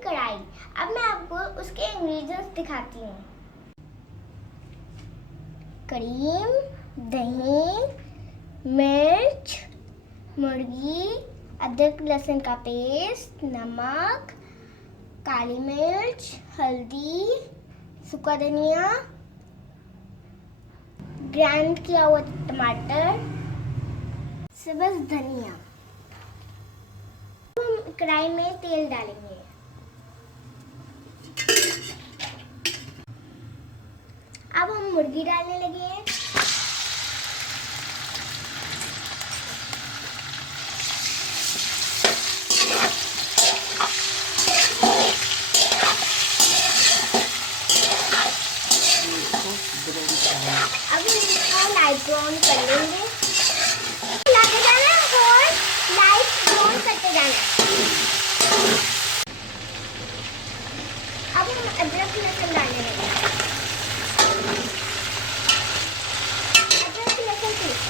कढ़ाई। अब मैं आपको उसके इंग्रेडिएंट्स दिखाती हूँ। क्रीम, दही, मिर्च, मुर्गी, अदरक लहसुन का पेस्ट, नमक, काली मिर्च, हल्दी, सूखा धनिया, ग्राइंड किया हुआ टमाटर, सब्ज धनिया। हम कढ़ाई में तेल डालेंगे। अब हम मुर्गी डालने लगे हैं। अब हम इसको लाइट ब्राउन कर लेंगे। लाते जाना और लाइट ब्राउन करते जाना। अब हम अदरक लहसुन डालने लगे। अदरक लहसुन पेस्ट।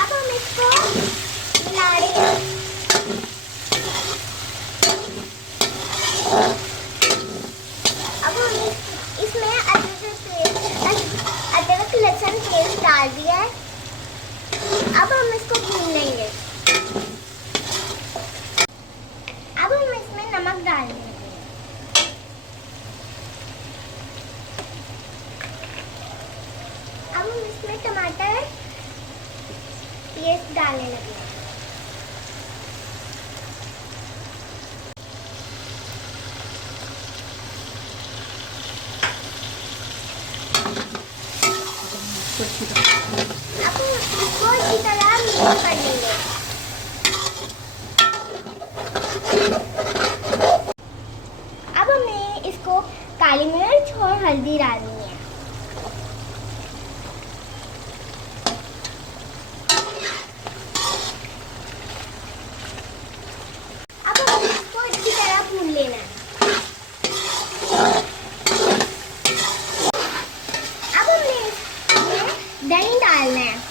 अब हम इसको मिला देंगे। अब हम इसमें अदरक लहसुन पेस्ट डाल दिया है। अब हम इसको भून लेंगे। अब हम इसमें नमक डाल देंगे। अब हम इसमें टमाटर पेस्ट डालने लगे। अब इसको अच्छी तरह मिक्स कर लेंगे। अब हमें इसको काली मिर्च और हल्दी डालनी है। अब हमें इसको अच्छी तरह भून लेना है। अब हमें इसमें दही डालना है।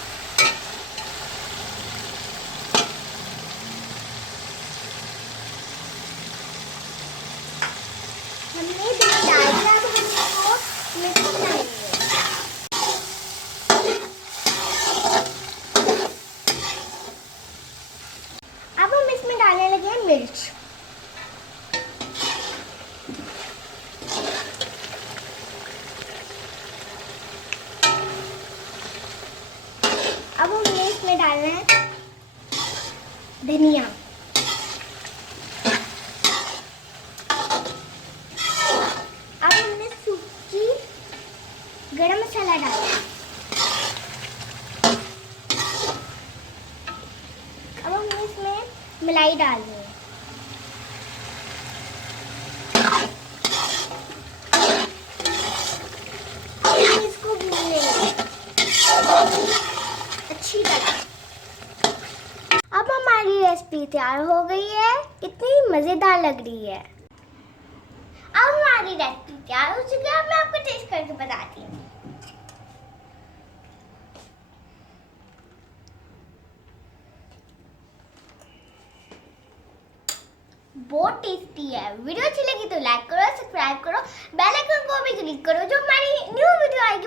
हमने दही डाल दिया। अब हम इसको मिक्स करेंगे। अब हम इसमें डालने लगे हैं मिर्च। अब हमने इसमें डालना है धनिया। अब हमने सूखी गरम मसाला डाला। अब हमने इसमें मलाई डालनी है। अब इसको भून लेंगे अच्छी तरह। अब हमारी रेसिपी तैयार हो गई है। इतनी मज़ेदार लग रही है। अब हमारी रेसिपी तैयार हो चुकी है। अब मैं आपको टेस्ट करके बताती हूँ। बहुत टेस्टी है। वीडियो अच्छी लगी तो लाइक करो, सब्सक्राइब करो, बेल आइकन को भी क्लिक करो जो हमारी न्यू वीडियो आएगी